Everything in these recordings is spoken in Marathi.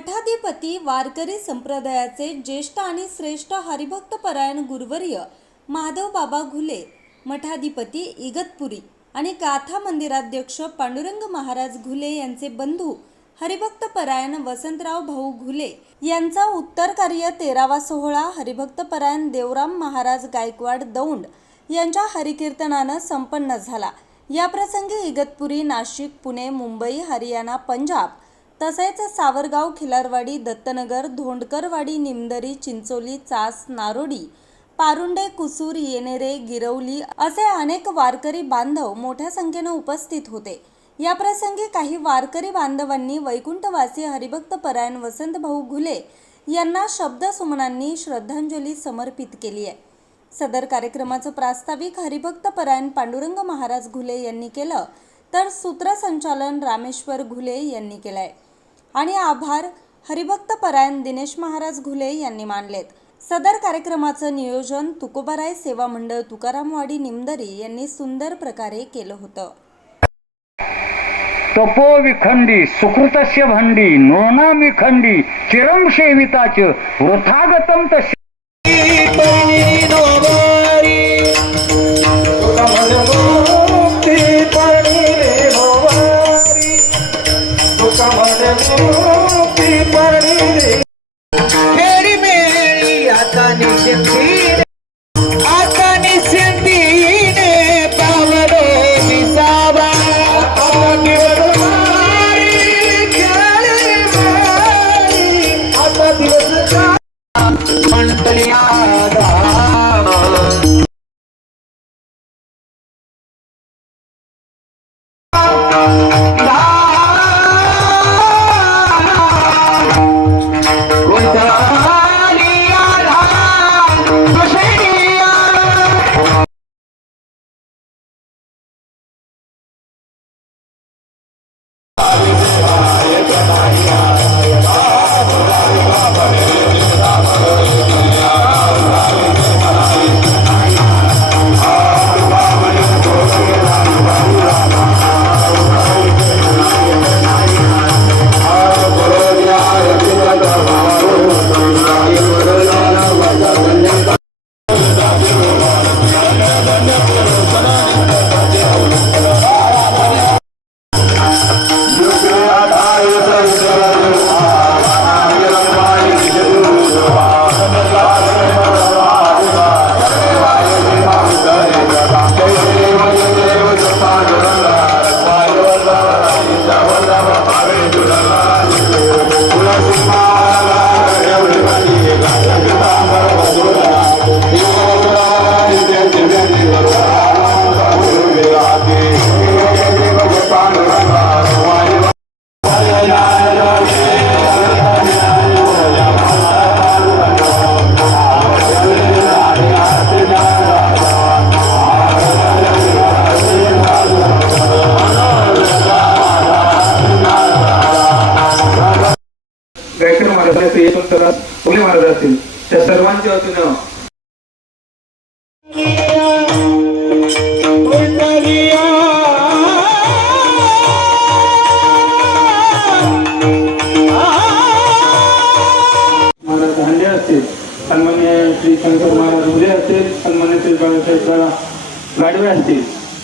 मठाधिपती वारकरी संप्रदायाचे ज्येष्ठ आणि श्रेष्ठ हरिभक्त परायण गुरुवर्य माधव बाबा घुले मठाधिपती इगतपुरी आणि गाथा मंदिराध्यक्ष पांडुरंग महाराज घुले यांचे बंधू हरिभक्त परायण वसंतराव भाऊ घुले यांचा उत्तर कार्य तेरावा सोहळा हरिभक्त परायण देवराम महाराज गायकवाड दौंड यांच्या हरिकीर्तनानं संपन्न झाला. याप्रसंगी इगतपुरी नाशिक पुणे मुंबई हरियाणा पंजाब तसेच सावरगाव खिलारवाडी दत्तनगर धोंडकरवाडी निमदरी चिंचोली चास नारोडी पारुंडे कुसूर येनेरे गिरवली असे अनेक वारकरी बांधव मोठ्या संख्येने उपस्थित होते. या प्रसंगी काही वारकरी बांधवांनी वैकुंठवासी हरिभक्त परायण वसंतभाऊ घुले यांना शब्दसुमनांनी श्रद्धांजली समर्पित केली आहे. सदर कार्यक्रमाचं प्रास्ताविक हरिभक्त परायण पांडुरंग महाराज घुले यांनी केलं तर सूत्रसंचालन रामेश्वर घुले यांनी केलं आहे आणि आभार हरिभक्त परायण दिनेश महाराज घुले यांनी मानलेत. सदर कार्यक्रमाचं नियोजन तुकोबाराय सेवा मंडळ तुकारामवाडी निमदरी यांनी सुंदर प्रकारे केलं होतं. तपो विखंडी सुकृतस्य भंडी नृणामी विखंडी चिरम सेविताच वृथागतम तस्य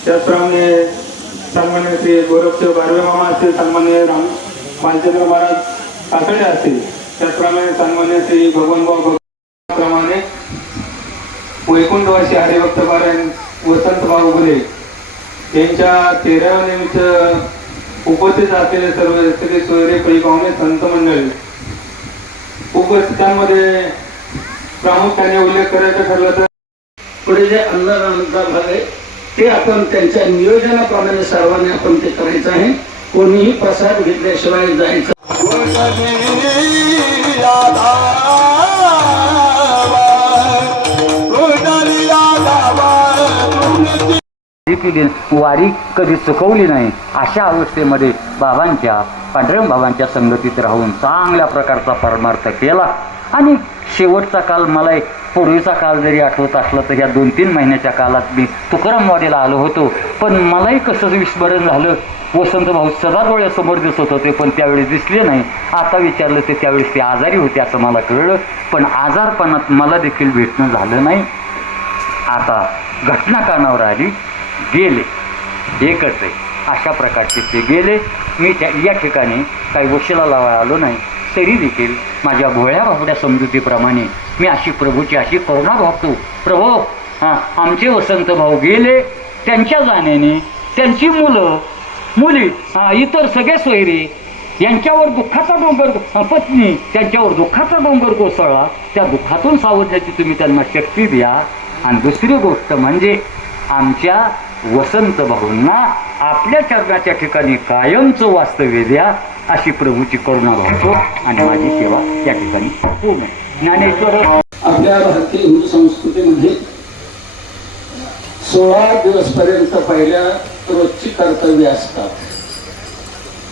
त्याचप्रमाणे सन्मान्य श्री गोरक्षदेव बारवे मामा असतील सन्मान्य राम मालचंद्र महाराज काकडे असतील त्याचप्रमाणे सन्मान्य श्री भगवानभाऊ प्रमाणे वैकुंठवासी हरिभक्त पारायण वसंतभाऊ गुरे यांच्या तेराव्या निमित्त उपस्थित असलेले सर्व सगळे सोयरे परिपावणे संत मंडळी. उपस्थितांमध्ये प्रामुख्याने उल्लेख करायचा ठरला तर पुढे जे अन्नदानाचा भाग आहे ते आपण त्यांच्या नियोजनाप्रमाणे सर्वांनी आपण ते करायचं आहे. कोणीही प्रसाद घेतल्याशिवाय जायचं. वारी कधी चुकवली नाही अशा अवस्थेमध्ये बाबांच्या पांढरंग बाबांच्या संगतीत राहून चांगल्या प्रकारचा परमार्थ केला. आणि शेवटचा काल मला एक पूर्वीचा काळ जरी आठवत असला तर या दोन तीन महिन्याच्या काळात मी तुकारामवाडीला आलो होतो. पण मलाही कसं विस्मरण झालं. वसंत भाऊ सदा डोळ्यासमोर दिसत होते पण त्यावेळेस दिसले नाही. आता विचारलं ते त्यावेळेस ते आजारी होते असं मला कळलं. पण आजारपणात मला देखील भेटणं झालं नाही. आता घटना कानावर आली. गेले. एकच आहे. अशा प्रकारचे ते गेले. मी त्या या ठिकाणी काही वशिला लावा आलो नाही. तरी देखील माझ्या भोळ्या बाबड्या समजुतीप्रमाणे मी अशी प्रभूची अशी करुणा भागतो. प्रभो हां आमचे वसंत भाऊ गेले त्यांच्या जाण्याने त्यांची मुलं मुली हां इतर सगळे सोयरे यांच्यावर दुःखाचा डोंगर पत्नी त्यांच्यावर दुःखाचा डोंगर कोसळला. त्या दुःखातून सावरण्याची तुम्ही त्यांना शक्ती द्या. आणि दुसरी गोष्ट म्हणजे आमच्या वसंत भाऊंना आपल्या चरणाच्या ठिकाणी कायमचं वास्तव्य द्या. अशी प्रभूची करुणा भावतो आणि माझी सेवा त्या ठिकाणी पूर्ण ज्ञानेश्वर आपल्या भारतीय हिंदू संस्कृतीमध्ये सोळा दिवस पर्यंत पहिल्या रोजची कर्तव्य असतात.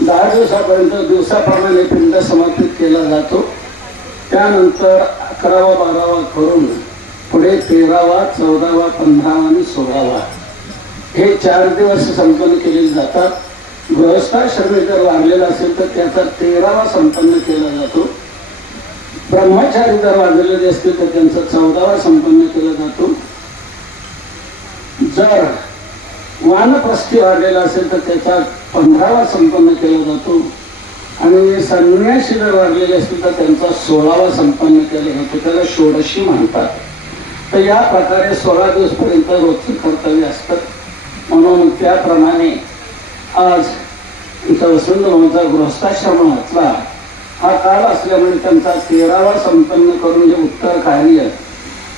दहा दिवसापर्यंत दिवसाप्रमाणे पिंड समर्पित केला जातो. त्यानंतर अकरावा बारावा करून पुढे तेरावा चौदावा पंधरावा आणि सोळावा हे चार दिवस संपन्न केले जातात. गृहस्थाश्रमी जर लागलेला असेल तर त्याचा तेरावा संपन्न केला जातो. ब्रह्मचारी जर वाजलेले असतील तर त्यांचा चौदावा संपन्न केला जातो. जर वानप्रस्थी वाढलेला असेल तर त्याचा पंधरावा संपन्न केला जातो. आणि संन्यासी जर वाढलेले असतील तर त्यांचा सोळावा संपन्न केला जातो. त्याला षोडशी म्हणतात. तर या प्रकारे सोळा दिवसपर्यंत रोजची कर्तव्य असतात म्हणून त्याप्रमाणे आज इथं वसंत गृहस्थाश्रम गृहस्थाश्रमातला हा काल असल्यामुळे त्यांचा तेरावा संपन्न करून जे उत्तर कार्य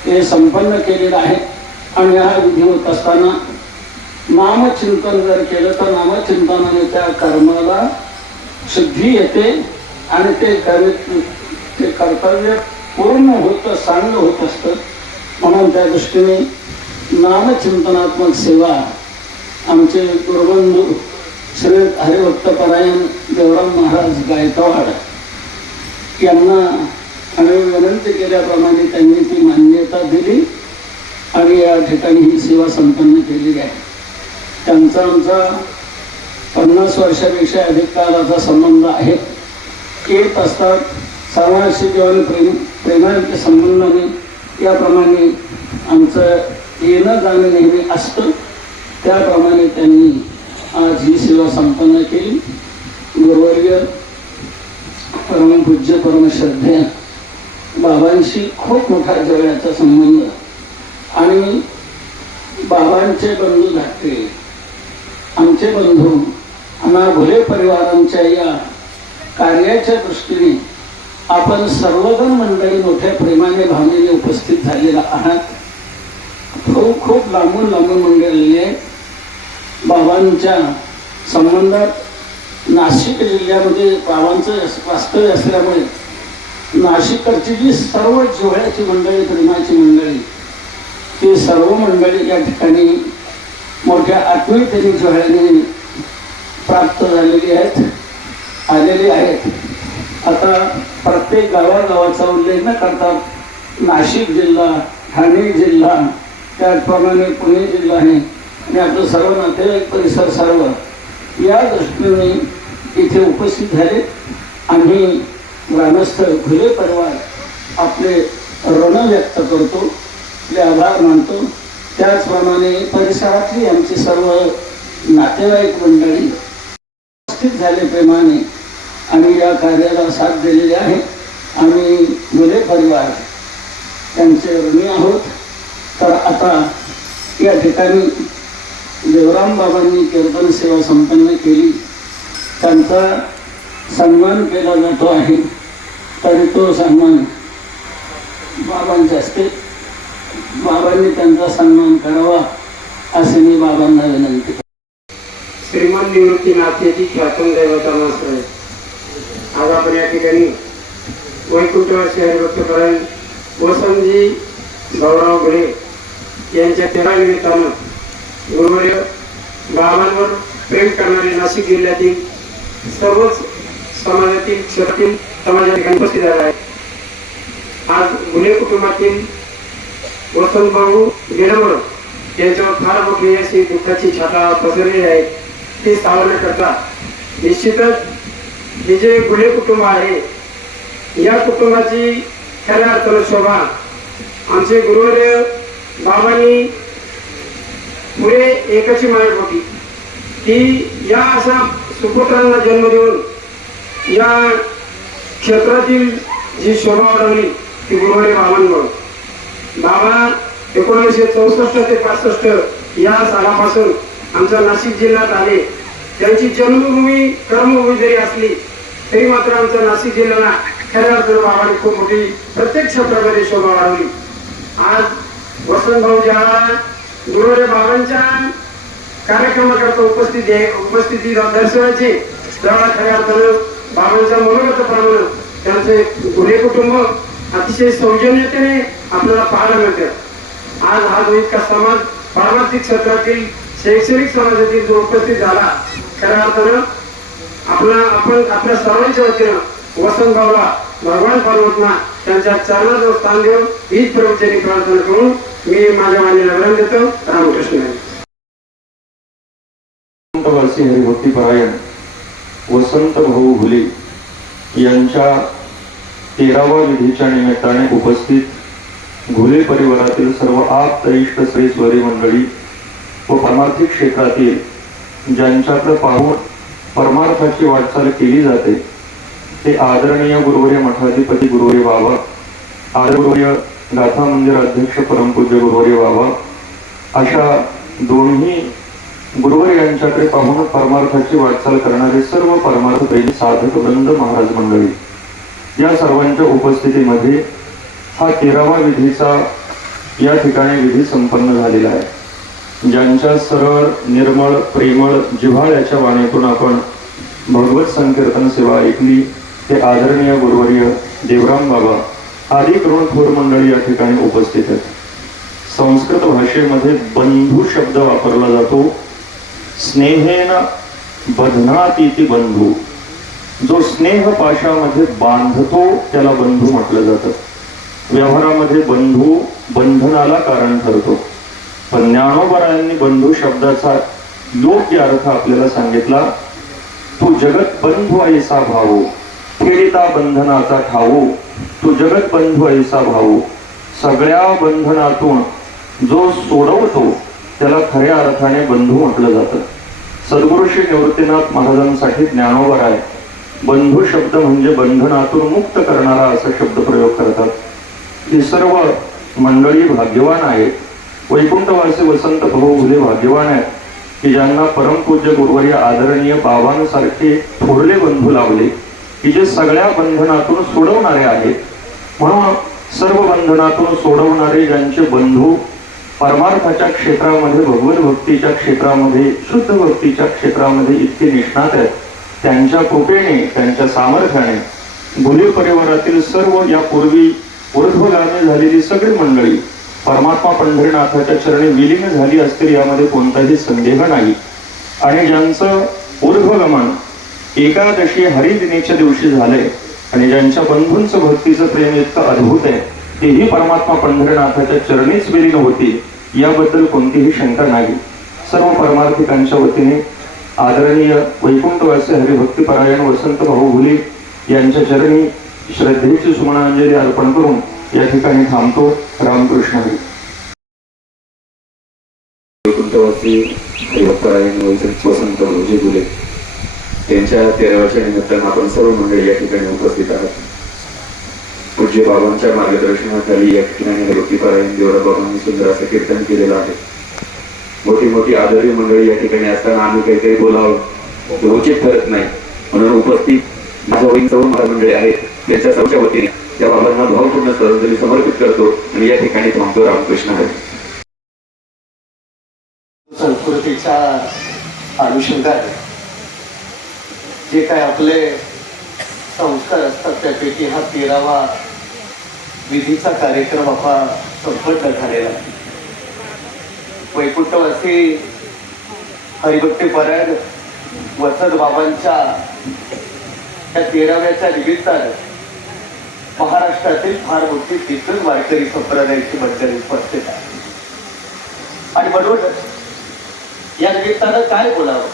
ते संपन्न केलेलं आहे. आणि हा विधी होत असताना नामचिंतन जर केलं तर नामचिंतनाने त्या कर्माला शुद्धी येते आणि ते ते कर्तव्य पूर्ण होतं चांगलं होत असतं. म्हणून त्या दृष्टीने नामचिंतनात्मक सेवा आमचे गुरुबंधू श्री हरिभक्तपरायण देवराम महाराज गायकवाड यांना आम्ही विनंती केल्याप्रमाणे त्यांनी ती मान्यता दिली आणि या ठिकाणी ही सेवा संपन्न केलेली आहे. त्यांचा आमचा पन्नास वर्षापेक्षा अधिक काळाचा संबंध आहे. येत असतात सर्वांशी जेवण प्रेम प्रेमाच्या संबंधाने याप्रमाणे आमचं येणं जाणं नेहमी असतं. त्याप्रमाणे त्यांनी आज ही सेवा संपन्न केली. गुरुवर्य परमपूज्य परमश्रद्धे बाबांशी खूप मोठा जवळचा संबंध. आणि बाबांचे बंधू धाकटे आमचे बंधू आणि भुले परिवारांच्या या कार्याच्या दृष्टीने आपण सर्वजण मंडळी मोठ्या प्रेमाने भावनेने उपस्थित झालेला आहात. खूप खूप लांबून लांबून मंडळी आहे बाबांच्या संबंधात नाशिक जिल्ह्यामध्ये बाबांचं वास्तव्य असल्यामुळे नाशिककडची जी सर्व जिव्हाळ्याची मंडळी प्रेमाची मंडळी ती सर्व मंडळी या ठिकाणी मोठ्या आत्मीयतेने जिव्हाळ्याने प्राप्त झालेली आहेत आलेली आहेत. आता प्रत्येक गावागावाचा उल्लेख न करता नाशिक जिल्हा ठाणे जिल्हा त्याचप्रमाणे पुणे जिल्हा आहे आणि आपलं सर्व नातेवाईक परिसर सर्व या दृष्टीने इथे उपस्थित झाले. आम्ही ग्रामस्थ घुले परिवार आपले ऋण व्यक्त करतो आपले आभार मानतो. त्याचप्रमाणे परिसरातली आमची सर्व नातेवाईक मंडळी उपस्थित झाले प्रेमाने आम्ही या कार्याला साथ दिलेली आहे. आम्ही घुले परिवार त्यांचे ऋणी आहोत. तर आता या ठिकाणी देवराम बाबांनी कीर्तन सेवा संपन्न केली. त्यांचा सन्मान केला जातो आहे. तरी तो सन्मान बाबांच्या असते. बाबांनी त्यांचा सन्मान करावा असे मी बाबांना विनंती करतो. श्रीमान निवृत्तीनाथाची ख्यातन दैवता मास्तर आहे आज आपण या ठिकाणी वैकुंठवासी हरिभक्तपरायण वसंतजी गौरव घुले यांच्या तेरा निमित्तानं गुरुवर्य बाबांवर प्रेम करणारे नाशिक जिल्ह्यातील सर्वच समाजातील क्षेत्रातील समाजा उपस्थित झाले आहेत. आज गुन्हे कुटुंबातील वसंतभाऊ गिरवळ यांच्यावर फार मोठी अशी दुःखाची छाता पसरलेली आहे. ती सावरण्याकरता निश्चितच हे जे गुन्हे कुटुंब आहे या कुटुंबाची खऱ्या अर्थानं शोभा आमचे गुरुवर्य बाबांनी पुढे एकाची माहीत होती. की या अशा सुपुत्रांना जन्म देऊन या क्षेत्रातील जी शोभा वाढवली ती गुरुवारी बाबांमुळे बाबा एकोणीसशे चौसष्ट ते पासष्ट या सालापासून आमच्या नाशिक जिल्ह्यात आले. त्यांची जन्मभूमी कर्मभूमी जरी असली तरी मात्र आमच्या नाशिक जिल्ह्याला खऱ्या अर्थानं बाबांनी खूप मोठी प्रत्येक क्षेत्रामध्ये शोभा वाढवली. आज वसंतभाऊ ज्या गुरुवारी बाबांच्या कार्यक्रमाकरता उपस्थिती आहे. उपस्थिती दर्शवायची तेव्हा खऱ्या अर्थानं बाबांच्या मनोगताप्रमाणे त्यांचे गुन्हे कुटुंब अतिशय सौजन्यतेने आपल्याला पाहायला मिळते. आज हा जो इतका समाज पारमार्थिक क्षेत्रातील शैक्षणिक समाजातील जो उपस्थित झाला खऱ्या अर्थानं आपला आपण आपल्या सर्वांच्या वतीनं वसंत भगवान पार्वतना त्यांच्या चरणाजवळ स्थान देऊन हीच प्रवचनी प्रार्थना करून मी माझ्या वाणीला विराम देतो रामकृष्ण हरी. हरिभक्तीपरायण वसंत भाऊ घुले यांच्या तेराव्या विधीच्या निमित्ताने उपस्थित घुले परिवारातील सर्व आप इष्ट श्रेश्वरी मंडळी व परमार्थिक क्षेत्रातील ज्यांच्याकडे पाहून परमार्थाची वाटचाल केली जाते ते आदरणीय गुरुवर्य मठाधिपती गुरुवर्य बाबा आदरणीय गाथा मंदिर अध्यक्ष परमपूज्य गुरुवर्य बाबा अशा दोन्ही गुरुवर यांच्याकडे पाहून परमार्थाची वाटचाल करणारे सर्व परमार्थ प्रेमी साधक बंद महाराज मंडळी या सर्वांच्या उपस्थितीमध्ये हा तेरावा विधीचा या ठिकाणी विधी संपन्न झालेला आहे. ज्यांच्या सरळ निर्मळ प्रेमळ जिव्हाळ्याच्या वाणीतून आपण भगवत संकीर्तन सेवा ऐकली ते आदरणीय गुरुवर्य देवराम बाबा आदी करून थोर मंडळी या ठिकाणी उपस्थित आहेत. संस्कृत भाषेमध्ये बंधू शब्द वापरला जातो. स्नेहेन बधनातीती बंधू. जो स्नेह पाशामध्ये बांधतो त्याला बंधू म्हटलं जातं. व्यवहारामध्ये बंधू बंधनाला कारण ठरतो. पण ज्ञानोबरायांनी बंधू शब्दाचा योग्य अर्थ आपल्याला सांगितला तू जगत बंधू ऐसा भाऊ खेळिता बंधनाचा ठाऊ तू जगत बंधू ऐसा भाऊ. सगळ्या बंधनातून जो सोडवतो त्याला खऱ्या अर्थाने बंधू म्हटलं जातं. सद्गुरु श्री निवृत्तीनाथ महाराजांसाठी ज्ञानोवर आहे. बंधू शब्द म्हणजे बंधनातून मुक्त करणारा असा शब्द प्रयोग करतात. ही सर्व मंडळी भाग्यवान आहेत. वैकुंठवासी वसंत भाऊ घुले भाग्यवान आहेत की ज्यांना परमपूज्य गुरुवर्य आदरणीय बाबांसारखे थोरले बंधू लावले की जे सगळ्या बंधनातून सोडवणारे आहेत म्हणून सर्व बंधनातून सोडवणारे ज्यांचे बंधू परमार्थाच्या क्षेत्रामध्ये भगवत भक्तीच्या क्षेत्रामध्ये शुद्ध भक्तीच्या क्षेत्रामध्ये इतके निष्णात आहेत त्यांच्या कृपेने त्यांच्या सामर्थ्याने गुली परिवारातील सर्व यापूर्वी ऊर्ध्वगामी झालेली सगळी मंडळी परमात्मा पंढरीनाथाच्या चरणी विलीन झाली असतील यामध्ये कोणताही संदेह नाही. आणि ज्यांचं ऊर्ध्वगमन एकादशी हरिदिनीच्या दिवशी झालंय आणि ज्यांच्या बंधूंचं भक्तीचं प्रेम इतकं अद्भुत आहे तेही परमात्मा पंढरनाथाच्या चरणीच विलीन होती याबद्दल कोणतीही शंका नाही. सर्व परमार्थिकांच्या वतीने आदरणीय वैकुंठवासी हरिभक्तीपरायण वसंत भाऊ भुले यांच्या चरणी श्रद्धेची सुमनांजली अर्पण करून या ठिकाणी थांबतो. रामकृष्ण हरी. वैकुंठवासी हरिभक्तरायण वसंत भाऊजी भुले. त्यांच्या तेराव्याच्या निमित्तानं आपण सर्व मंडळी या ठिकाणी उपस्थित आहात. पूज्य बाबांच्या मार्गदर्शनाखाली या ठिकाणी हरिभक्तीपरायण देवरा बाबांनी सुंदर असं कीर्तन केलेलं आहे. मोठी मोठी आदरी मंडळी या ठिकाणी असताना आम्ही काहीतरी बोलावं उचित ठरत नाही. म्हणून उपस्थित माझ्या सर्व मंडळी आहेत त्यांच्या सर्वच्या वतीने त्या बाबांना भावपूर्ण श्रद्धांजली समर्पित करतो आणि या ठिकाणी थांबतो रामकृष्ण हरी. संस्कृतीच्या अनुषंगाने जे काय आपले संस्कार असतात त्यापैकी हा तेरावा विधीचा कार्यक्रम आपला संपन्न झालेला वैकुंठवासी हरिभक्ती परायण वसंत बाबांच्या त्या तेराव्याच्या निमित्तानं महाराष्ट्रातील फार मोठी तिथून वारकरी संप्रदायाची मंडळी उपस्थित आहे आणि म्हणून या निमित्तानं काय बोलावं?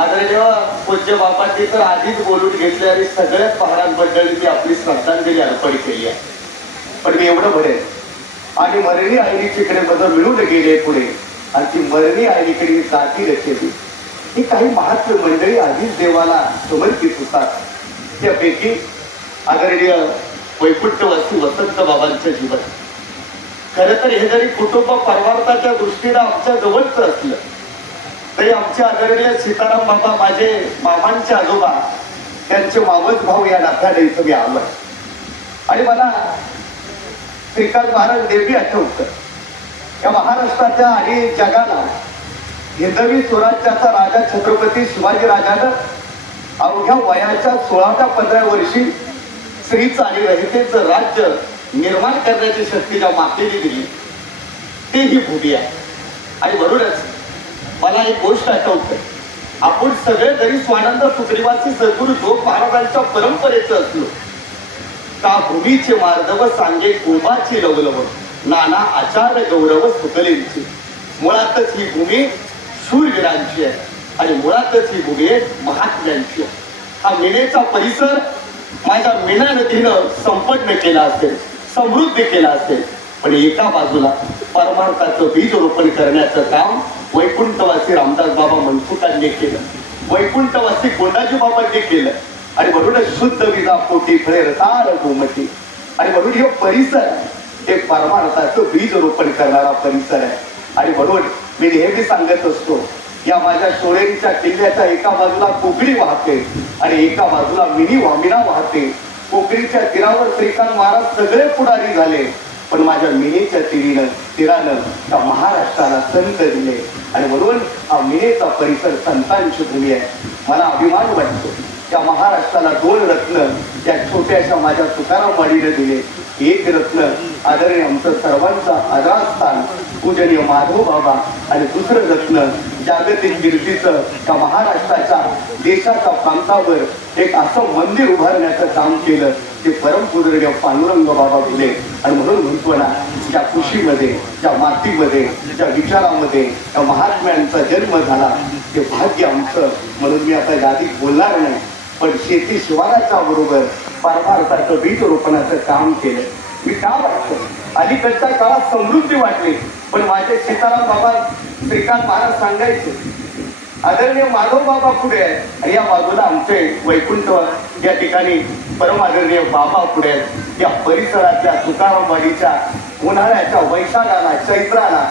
आदरणीय पूज्य बाबांनी तर आधीच बोलून घेतले आणि सगळ्याच महाराज आपली श्रद्धांजली अर्पण केली आहे. पण मी एवढं म्हणेन आणि मरणी आईनीकडे बदल मिळून गेले पुढे आणि ती मरणी आईनीकडे मी जाती रचली. ही काही महात्म मंडळी आधीच देवाला समर्पित होतात. त्यापैकी आदरणीय वैकुंठवासी वसंत बाबांचं जीवन. खरं तर हे जरी कुटुंब परमार्थाच्या दृष्टीनं आमच्या जवळचं असलं तरी आमचे आदरणीय सीताराम बाबा माझे मामांचे आजोबा त्यांचे मावस भाऊ या नात्याने इथं मी आलोय. आणि मला श्रीकांत महाराज देवी आठवतं या महाराष्ट्राच्या आणि जगाला हिंदवी स्वराज्याचा राजा छत्रपती शिवाजी राजानं अवघ्या वयाच्या सोळाव्या पंधरा वर्षी स्त्रीचं आणि रहितेचं राज्य निर्माण करण्याची शक्ती ज्या मातेने दिली ती ही भूमी आहे. आणि म्हणूनच मला एक गोष्ट आठवते. आपण सगळे जरी स्वानंद सुग्रीवासी सद्गुरू जोग महाराजांच्या परंपरेचं असलो का भूमीचे मार्दव सांगे गोबाची लवलव नाना आचार गौरव सुकलेंची मुळातच ही भूमी शूरवीरांची आहे आणि मुळातच ही भूमी महात्म्यांची आहे. हा मिनेचा परिसर माझ्या मीना नदीनं संपन्न केला असेल समृद्ध केला असेल. पण एका बाजूला परमार्थाचं बीज रोपण करण्याचं काम वैकुंठवासी रामदास बाबा मनसुखांनी केलं. वैकुंठवासी कोंडाजी बाबांनी केलं. आणि म्हणूनच शुद्ध विजा पोटी फळे रसार गोमती. आणि म्हणून हे परिसर हे परमार्थाचं बीज रोपण करणारा परिसर आहे. आणि म्हणून मी नेहमी सांगत असतो या माझ्या शोळेंच्या किल्ल्याच्या एका बाजूला कोकणी वाहते आणि एका बाजूला मिनी वामिना वाहते. कोकणीच्या तीरावर श्रीकांत महाराज सगळे पुढारी झाले. पण माझ्या मिनीच्या तिरीनं तिरानं त्या महाराष्ट्राला संत दिले. आणि म्हणून हा मिनेचा परिसर संतांची भूमी आहे. मला अभिमान वाटतो. त्या महाराष्ट्राला दोन रत्न त्या छोट्याशा माझ्या तुकाराम वाडीनं दिले. एक रत्न आदरणीय आमचं सर्वांचं आदरास्थान पूजनीय माधव बाबा आणि दुसरं रत्न जागतिक कीर्तीचं त्या महाराष्ट्राच्या देशाच्या प्रांतावर एक असं मंदिर उभारण्याचं काम केलं ते परमपूजनीय पांडुरंग बाबा बोले. आणि म्हणून म्हणतो ना ज्या खुशीमध्ये ज्या मातीमध्ये ज्या विचारामध्ये त्या महात्म्यांचा जन्म झाला ते भाग्य आमचं. म्हणून मी आता यादीत बोलणार नाही पण शेती शिवाराच्या बरोबर परमार्थाचं बीज रोपणाचं काम केलं. मी का वाटतो अलीकडच्या काळात समृद्धी वाटली. पण माझे सीताराम बाबा श्रीकांत महाराज सांगायचे आदरणीय माधव बाबा पुढे आहेत आणि या बाजूला आमचे वैकुंठ या ठिकाणी परम आदरणीय बाबा पुढे आहेत. या परिसरातल्या तुकारामवाडीच्या उन्हाळ्याच्या वैशाखाला चैत्राला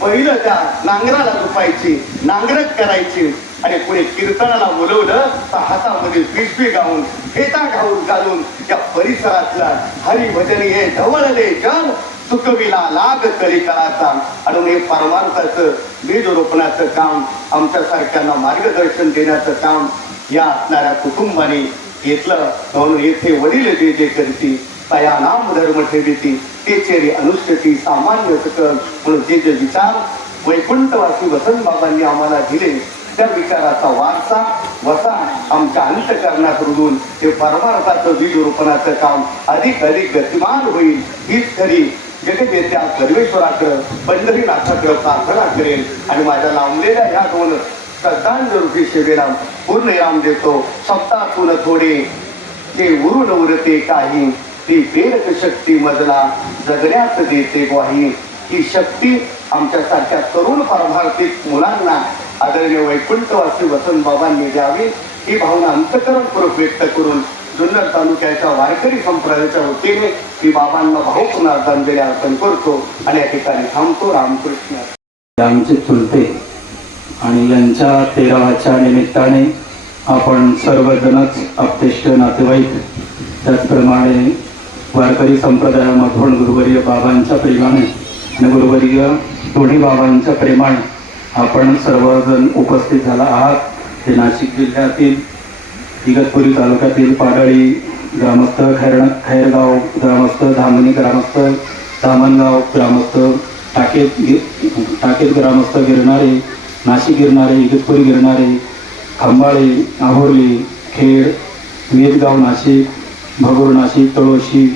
पहिलं त्या नांगराला झुपायची नांगरट करायची आणि पुढे कीर्तनाला बोलवलं तर हातामध्ये पिशवी गाऊन फेटा घालून घालून त्या परिसरातला हरिभजन हे ढवळले जन सुखविला लाग करी कराचा आणि हे परमार्थाचं बीज रोपण्याचं काम आमच्यासारख्यांना मार्गदर्शन देण्याचं काम या असणाऱ्या कुटुंबाने घेतलं. म्हणून येथे वडील जे जे करती तया नाम धर्म ठेविती ते चेरी अनुष्ठती सामान्य सकल. म्हणून जे जे विचार वैकुंठवासी वसंत बाबांनी आम्हाला दिले त्या विचाराचा वारसा वसा आमच्या अंतकरणात रुजून ते परमार्थाचं बीज रोपणाचं काम अधिक अधिक गतिमान होईल हीच खरी जगदेत्या सर्वेश्वराकडं पंढरीनाथाकडं प्रार्थना करेल आणि माझ्या लावलेल्या ह्या दोन श्रद्धांजली सेवेला पूर्ण इनाम देतो. सप्तातून थोडे ते उरून उरते काही ती प्रेरक शक्ती मजला जगण्यात देते ग्वाही. ही शक्ती आमच्यासारख्या तरुण परमार्थिक मुलांना आदरणीय वैकुंठवासी वसंत बाबांनी द्यावी. ही भावना अंतकरणपूर्वक व्यक्त करून जुन्नर तालुक्याच्या वारकरी संप्रदायाच्या वतीने मी बाबांना भावपूर्ण आदरांजली अर्पण करतो आणि या ठिकाणी थांबतो. रामकृष्ण. आमचे चुलते आणि यांच्या तेरावाच्या निमित्ताने आपण सर्वजणच अपतेष्ट नातेवाईक त्याचप्रमाणे वारकरी संप्रदायामधून गुरुवर्य बाबांच्या प्रेमाने आणि गुरुवर्य दोन्ही बाबांच्या प्रेमाने आपण सर्वजण उपस्थित झाला आहात. हे नाशिक जिल्ह्यातील इगतपुरी तालुक्यातील पाडळी ग्रामस्थ खैरण खैरगाव ग्रामस्थ धामणी ग्रामस्थ धामणगाव ग्रामस्थ टाकेत गिर टाकेत ग्रामस्थ गिरणारे नाशिक गिरणारे इगतपुरी गिरणारे खंबाळे आहोर्ली खेड मेदगाव नाशिक भगुरनाशी तळोशी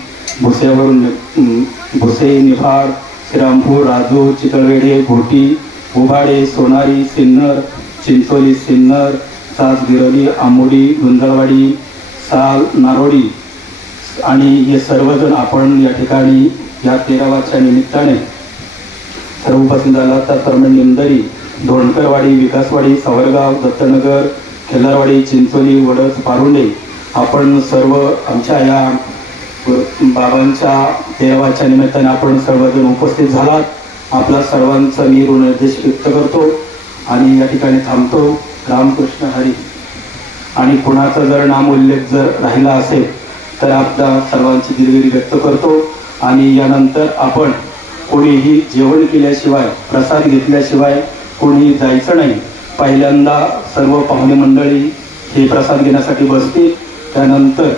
भुसेवरून भुसे निफाड श्रीरामपूर राजूर चितळवेढे घोटी उभाडे सोनारी सिन्नर चिंचोली सिन्नर सास गिरोली आंबोडी गुंदळवाडी साल नारोडी आणि हे सर्वजण आपण या ठिकाणी या तेरावाच्या निमित्ताने सर्व उपस्थित झाला त्याचप्रमाणे म्हणजे निंदरी धोणकरवाडी विकासवाडी सावरगाव दत्तनगर खेलारवाडी चिंचोली वडस पारुंडे आपण सर्व आमच्या या बाबांच्या देवाच्या निमित्ताने आपण सर्वजण उपस्थित झालात. आपला सर्वांचा मी ऋणनिर्देश व्यक्त करतो आणि या ठिकाणी थांबतो. रामकृष्ण हरी. आणि कुणाचा जर नाम उल्लेख जर राहिला असेल तर आपल्या सर्वांची दिलगिरी व्यक्त करतो. आणि यानंतर आपण कोणीही जेवण केल्याशिवाय प्रसाद घेतल्याशिवाय कोणी जायचं नाही. पहिल्यांदा सर्व पाहुणे मंडळी हे प्रसाद घेण्यासाठी बसतील. त्यानंतर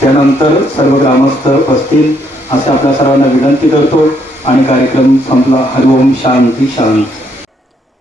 त्यानंतर सर्व ग्रामस्थ बसतील असे आपल्या सर्वांना विनंती करतो. आणि कार्यक्रम संपला. हरिओम शांती शांती.